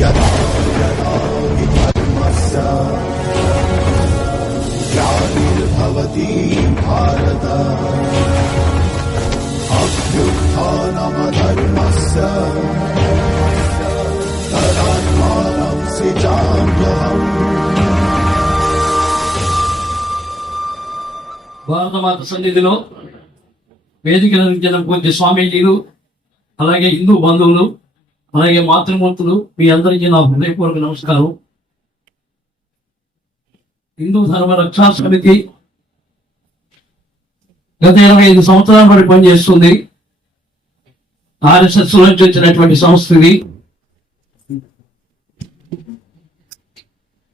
यदा यदा हि धर्मस्य ग्लानिर्भवति भारत अभ्युत्थानमधर्मस्य तदात्मानं सिजाम्यहम् భారతమాత సన్నిధిలో వేదిక నిర్మించిన పూజ్య స్వామీజీలు అలాగే హిందూ బంధువులు అలాగే మాతృమూర్తులు మీ అందరికీ నా హృదయపూర్వక నమస్కారం. హిందూ ధర్మ రక్షా సమితి గత ఇరవై ఐదు సంవత్సరాల వరకు పనిచేస్తుంది. ఆర్ఎస్ఎస్ నుంచి వచ్చినటువంటి సంస్థ ఇది.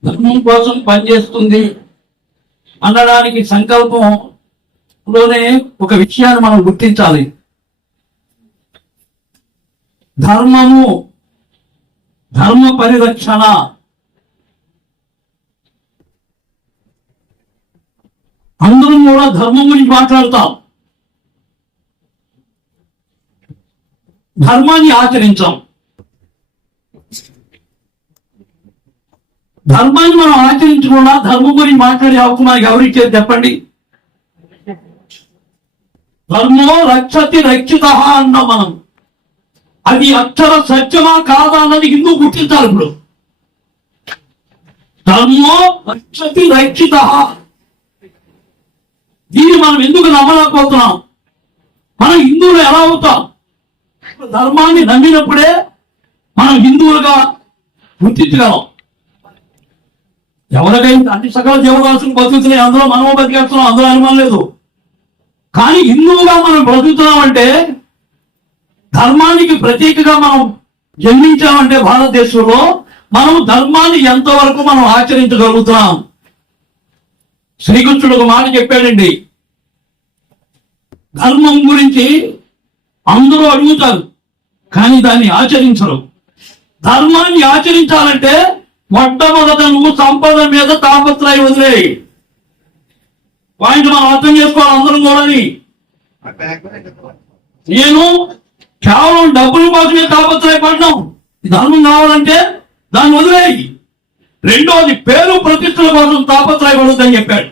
ధర్మం కోసం పనిచేస్తుంది అనడానికి సంకల్పంలోనే ఒక విషయాన్ని మనం గుర్తించాలి. ధర్మము ధర్మ పరిరక్షణ. అందరం కూడా ధర్మం గురించి మాట్లాడతాం. ధర్మాన్ని ఆచరించాం. ధర్మాన్ని మనం ఆచరించకుండా ధర్మం గురించి మాట్లాడే హక్కు మనకి చెప్పండి? ధర్మో రక్షతి రక్షిత అన్నాం మనం. అది అక్షర సత్యమా కాదా అన్నది హిందూ గుర్తించాలి ఇప్పుడు. ధర్మో రక్షతి రక్షిత. దీన్ని మనం ఎందుకు నమ్మలేకపోతున్నాం? మనం హిందువులు ఎలా అవుతాం? ధర్మాన్ని నమ్మినప్పుడే మనం హిందువులుగా గుర్తించగలం. ఎవరికైతే అన్ని సకల జీవరాశులు బతుకుతున్నాయి అందులో మనము బతికేస్తున్నాం అందులో అనుమానం లేదు. కానీ హిందువుగా మనం బ్రతుకుతున్నామంటే ధర్మానికి ప్రతీకగా మనం జన్మించామంటే భారతదేశంలో మనం ధర్మాన్ని ఎంతవరకు మనం ఆచరించగలుగుతున్నాం? శ్రీకృష్ణుడు ఒక మాట చెప్పాడండి. ధర్మం గురించి అందరూ అడుగుతారు కానీ దాన్ని ఆచరించరు. ధర్మాన్ని ఆచరించాలంటే మొట్టమొదట నువ్వు సంపద మీద తాపత్రయం వదిలే పాయింట్ మనం అర్థం చేసుకోవాలి అందరం కూడా నేను కేవలం డబ్బుల కోసమే తాపత్రయపడ్డాం ధర్మం కావాలంటే దాన్ని వదిలేయి. రెండోది పేరు ప్రతిష్టల కోసం తాపత్రయపడొద్దని చెప్పాడు.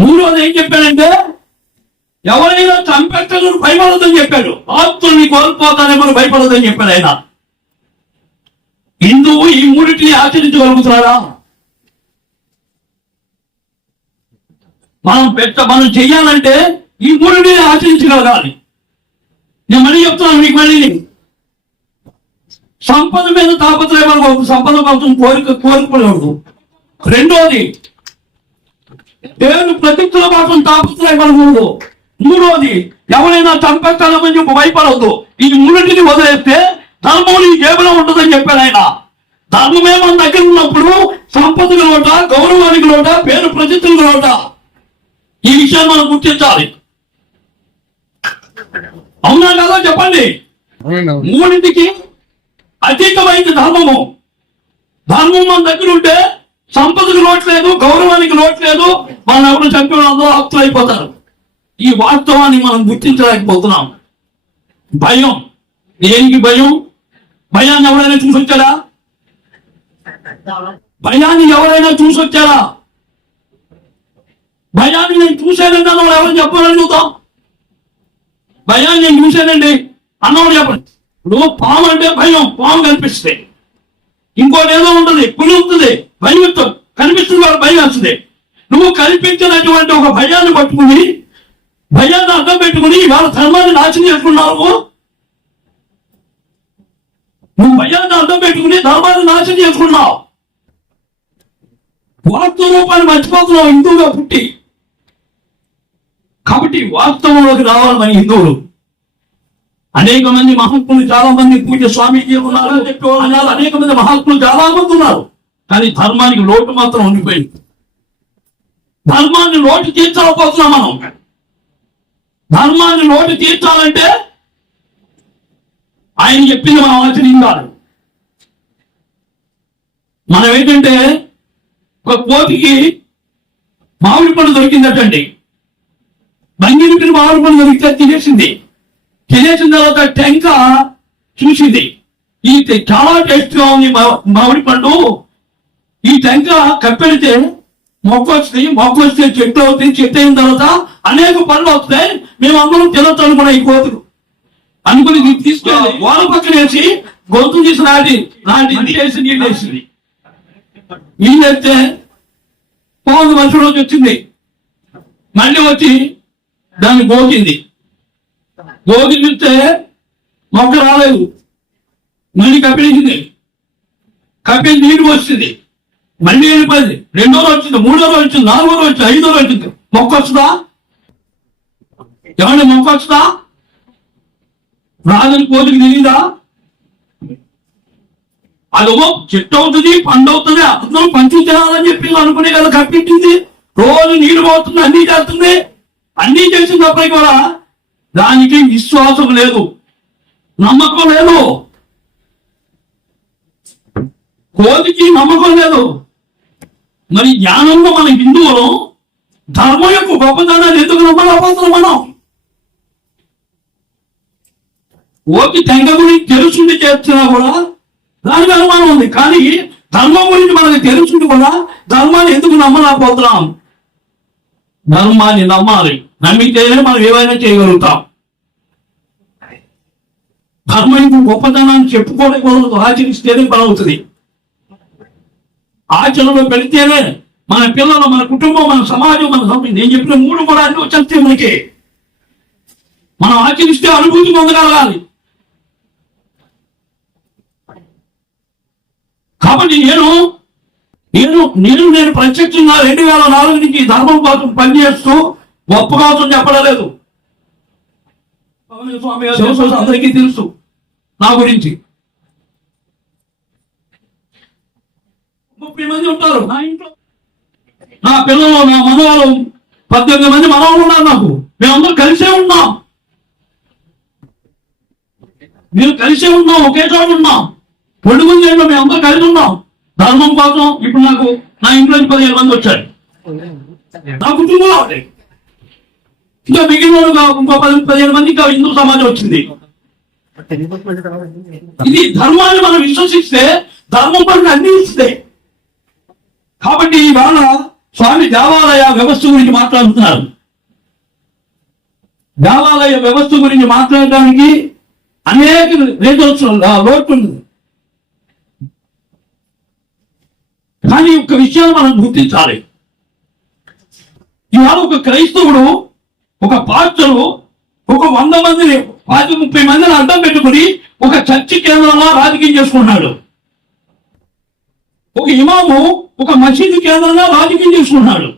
మూడోది ఏం చెప్పాడంటే ఎవరైనా చంపెట్టను భయపడొద్దని చెప్పాడు. ఆత్మని కోల్పోతానేమో భయపడొద్దని చెప్పాడు ఆయన. హిందువు ఈ మూడింటిని ఆచరించగలుగుతున్నారా మనం పెట్ట మనం చెయ్యాలంటే ఈ మూడింటిని ఆచరించగలగాలి. నేను మళ్ళీ చెప్తున్నాను మీకు మళ్ళీ. సంపద మీద తాపత్రయపడకూడదు సంపద కోసం కోరిక కోరుకోకూడదు రెండోది దేవుని ప్రతిత్తుల కోసం తాపత్రయపడకూడదు మూడోది ఎవరైనా చంపేస్తానని చెప్పి భయపడవద్దు. ఈ మూడింటిని వదిలేస్తే ధర్మం నీ జేబులో ఉంటుందని చెప్పాడు ఆయన. ధర్మమే మన దగ్గర ఉన్నప్పుడు సంపదకు లోట గౌరవానికి లోట పేరు ప్రతిష్టలకు లోట. ఈ విషయాన్ని మనం గుర్తించాలి. అవునా కదా చెప్పండి? మూడింటికి అతీతమైంది ధర్మము. ధర్మం మన దగ్గర ఉంటే సంపదకు లోట్లేదు గౌరవానికి లోట్లేదు మనం ఎవరు చంపిన అందరూ హక్కులు అయిపోతారు. ఈ వాస్తవాన్ని మనం గుర్తించలేకపోతున్నాం. భయం. దేనికి భయం? భయాన్ని ఎవరైనా చూసొచ్చారా? భయాన్ని ఎవరైనా చూసొచ్చారా? భయాన్ని నేను అన్నవాడు ఎవరు చెప్పాలని చూద్దాం భయాన్ని నేను చూశానండి. అన్నవాడు చెప్పండి. ఇప్పుడు పాము అంటే భయం పాము కనిపిస్తే ఇంకోటి ఏదో ఉంటుంది పులి ఉంటుంది భయం కనిపిస్తుంది వాడు భయం వస్తుంది. నువ్వు కనిపించినటువంటి ఒక భయాన్ని పట్టుకుని భయాన్ని అర్థం పెట్టుకుని వాళ్ళ ధర్మాన్ని నాశనం చేసుకున్నావు? నువ్వు భయాన్ని అర్థం పెట్టుకుని ధర్మాన్ని నాశనం చేసుకున్నావు. వాస్తవ రూపాన్ని మర్చిపోతున్నావు హిందువుగా పుట్టి. కాబట్టి వాస్తవంలోకి రావాలి మన హిందువులు. అనేక మంది మహాత్ములు చాలా మంది పూజ స్వామీజీ ఉన్నారు అన్నారు అనేక మంది మహాత్ములు చాలా మంది ఉన్నారు కానీ ధర్మానికి లోటు మాత్రం ఉండిపోయింది. ధర్మాన్ని లోటు తీర్చకపోతున్నాం మనం. ధర్మాన్ని లోటు తీర్చాలంటే ఆయన చెప్పింది మనం ఆచరించాలి. మనం ఏంటంటే ఒక కోతికి మామిడి పండు దొరికిందటండి. బంగిరికి మామిడి పండు దొరికితే తినేసింది. తినేసిన తర్వాత టెంక చూసింది. ఈ చాలా టేస్ట్గా ఉంది మా- మామిడి పండు. ఈ టెంక కప్పెడితే మొక్క వస్తుంది మొక్క వస్తే చెట్టు అవుతుంది చెట్టు అయిన తర్వాత అనేక పనులు వస్తాయి మేము అందరం తినొచ్చు అనుకున్నాం ఈ కోతులు. అనుకుని తీసుకెళ్ళి వాళ్ళ పక్కన వేసి గొంతు తీసి నాటి నాటి వేసి నీళ్ళు వేసింది నీళ్ళు వేస్తే పోదు మనుషుడు వచ్చింది. మళ్ళీ వచ్చి దాన్ని గోకింది గోకి చూస్తే మొక్క రాలేదు. మళ్ళీ కప్పించింది కప్పించి నీరు వచ్చింది మళ్ళీ వెళ్ళిపోయింది రెండో రోజు వచ్చింది మూడో రోజు వచ్చింది నాలుగో రోజు వచ్చింది ఐదో రోజు వచ్చింది. మొక్క వస్తుందా? ఏమంటే మొక్క వస్తుందా? రాజుని కోతికి తెలియదా అదిగో చెట్టు అవుతుంది పండు అవుతుంది అందరూ పంచి తినాలని చెప్పి అనుకునే కదా కప్పించింది రోజు నీరు పోతుంది అన్ని చేస్తుంది అన్ని చేసినప్పటికీ కూడా దానికి విశ్వాసం లేదు. నమ్మకం లేదు. కోతికి నమ్మకం లేదు. మరి జ్ఞానంలో మన హిందువులు ధర్మం యొక్క గొప్పతనాన్ని ఎందుకు నమ్మలేకపోతున్నాం మనం? ఓకి తెంగ గురించి తెలుసుండి చేస్తున్నా కూడా దానికి అనుమానం ఉంది. కానీ ధర్మం గురించి మనకు తెలుసుండి కూడా ధర్మాన్ని ఎందుకు నమ్మలేకపోతున్నాం? ధర్మాన్ని నమ్మాలి. నమ్మితేనే మనం ఏమైనా చేయగలుగుతాం? ధర్మం గొప్పతనాన్ని చెప్పుకోలేకపోతే ఆచరిస్తేనే బలవుతుంది ఆచరణలో పెడితేనే మన పిల్లలు మన కుటుంబం మన సమాజం మన సమాజం నేను చెప్పిన మూడు కూడా అన్ని వచ్చేస్తే మనకి. మనం ఆచరిస్తే అనుభూతి పొందగలగాలి. కాబట్టి నేను నేను నేను నేను ప్రత్యక్షంగా రెండు వేల నాలుగు నుంచి ధర్మం కోసం పనిచేస్తూ గొప్ప కోసం చెప్పడం లేదు స్వామి తెలుసు, అందరికీ తెలుసు నా గురించి. ముప్పై మంది ఉంటారు. నా ఇంట్లో నా పిల్లలు నా మనవాళ్ళు పద్దెనిమిది మంది మనవాళ్ళు ఉన్నారు నాకు. మేమందరం కలిసే ఉన్నాం. మీరు కలిసే ఉన్నాం ఒకే చోట ఉన్నాం. పొడి మంది ఏంటో మేము అందరం కలిసి ఉన్నాం. ధర్మం కోసం ఇప్పుడు నాకు నా ఇంట్లో నుంచి పదిహేను మంది వచ్చారు. నా కుటుంబంలో ఒకటి. ఇంకా మిగిలిన ఇంకో పది పదిహేను మంది ఇంకా హిందూ సమాజం వచ్చింది. ఇది ధర్మాన్ని మనం విశ్వసిస్తే ధర్మం మనకు అన్ని ఇస్తే. కాబట్టి ఇవాళ స్వామి దేవాలయ వ్యవస్థ గురించి మాట్లాడుతున్నారు. దేవాలయ వ్యవస్థ గురించి మాట్లాడడానికి అనేక రీజన్స్ లోటు ఉంది. కానీ ఒక విషయాన్ని మనం గుర్తించాలి. ఇవాళ ఒక క్రైస్తవుడు ఒక పాత్రలు ఒక వంద మందిని పాతి ముప్పై మందిని అడ్డం పెట్టుకుని ఒక చర్చి కేంద్రంలో రాజకీయం చేసుకున్నాడు ఒక ఇమాము ఒక మసీదు కేంద్రంలో రాజకీయం చేసుకున్నాడు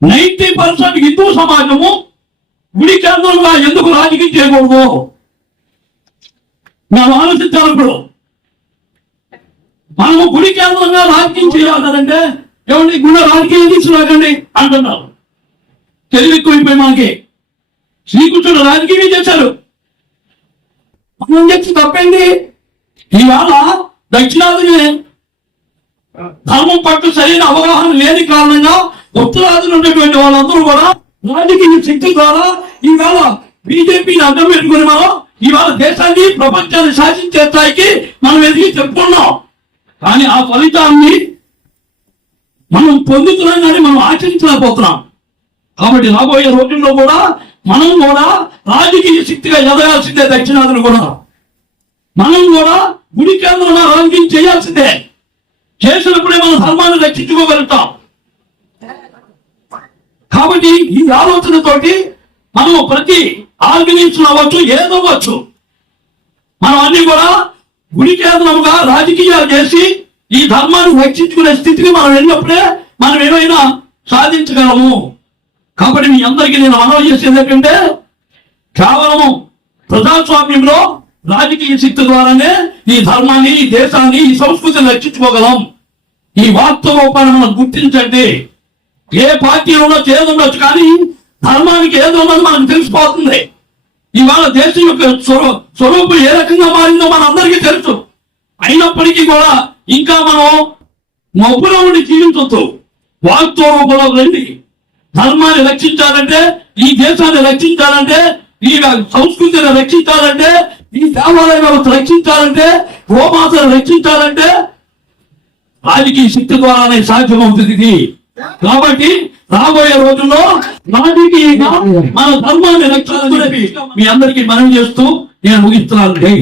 నైన్టీ పర్సెంట్ హిందూ సమాజము గుడి కేంద్రంగా ఎందుకు రాజకీయం చేయకూడదు? మేము ఆలోచించాలి ఇప్పుడు మనము గుడి కేంద్రంగా రాజకీయం చేయాలంటే ఏమండి గుడి రాజకీయం తీసుకురాకండి అంటున్నారు. తెలివి ఎక్కువైపోయి మనకి శ్రీకృష్ణుడు రాజకీయం చేశారు మనం చేసి ఇవాళ దక్షిణాదిని ధర్మం పట్ల సరైన అవగాహన లేని కారణంగా ఉత్తరాదిలో ఉండేటువంటి వాళ్ళందరూ కూడా రాజకీయ శక్తి ద్వారా ఈవేళ బీజేపీని అడ్డం పెట్టుకుని మనం ఇవాళ దేశాన్ని ప్రపంచాన్ని శాసించే స్థాయికి మనం ఎదిగి చెప్పుకున్నాం. కానీ ఆ ఫలితాన్ని మనం పొందుతున్నాం కానీ మనం ఆచరించలేకపోతున్నాం. కాబట్టి రాబోయే రోజుల్లో కూడా మనం కూడా రాజకీయ శక్తిగా ఎదగాల్సిందే దక్షిణాదిని కూడా. మనం కూడా గుడి కేంద్రంలో రాజకీయం చేయాల్సిందే. చేసినప్పుడే మన ధర్మాన్ని రక్షించుకోగలుగుతాం. కాబట్టి ఈ ఆలోచనతోటి మనం ప్రతి ఆర్గనైజేషన్ అవ్వచ్చు ఏదో అవ్వచ్చు. మనం అన్ని కూడా గుడి కేంద్రముగా రాజకీయాలు చేసి ఈ ధర్మాన్ని రక్షించుకునే స్థితికి మనం వెళ్ళినప్పుడే మనం ఏమైనా సాధించగలము. కాబట్టి మీ అందరికీ నేను మనవి చేసేది ఏంటంటే కేవలము ప్రజాస్వామ్యంలో రాజకీయ శక్తి ద్వారానే ఈ ధర్మాన్ని ఈ దేశాన్ని ఈ సంస్కృతిని రక్షించుకోగలం. ఈ వాస్తవోపాన్ని మనం గుర్తించండి. ఏ పార్టీ ఉండొచ్చు ఏది ఉండొచ్చు కానీ ధర్మానికి ఏది ఉన్నది మనకు తెలిసిపోతుంది. ఇవాళ దేశం యొక్క స్వరూపం ఏ రకంగా మారిందో మనందరికీ తెలుసు. అయినప్పటికీ కూడా ఇంకా మనం మబ్బులో ఉండి జీవించొద్దు. వాస్తవ రూపంలో రండి. ధర్మాన్ని రక్షించాలంటే ఈ దేశాన్ని రక్షించాలంటే ఈ సంస్కృతిని రక్షించాలంటే ఈ దేవాలయ వ్యవస్థ రక్షించాలంటే గోమాతను రక్షించాలంటే రాజకీయ శక్తి ద్వారానే సాధ్యమవుతుంది ఇది. కాబట్టి రాబోయే రోజుల్లో రాజకీయంగా మన ధర్మాన్ని రక్షించుకునేది మీ అందరికీ మనం చేస్తూ నేను ముగిస్తున్నాను. జై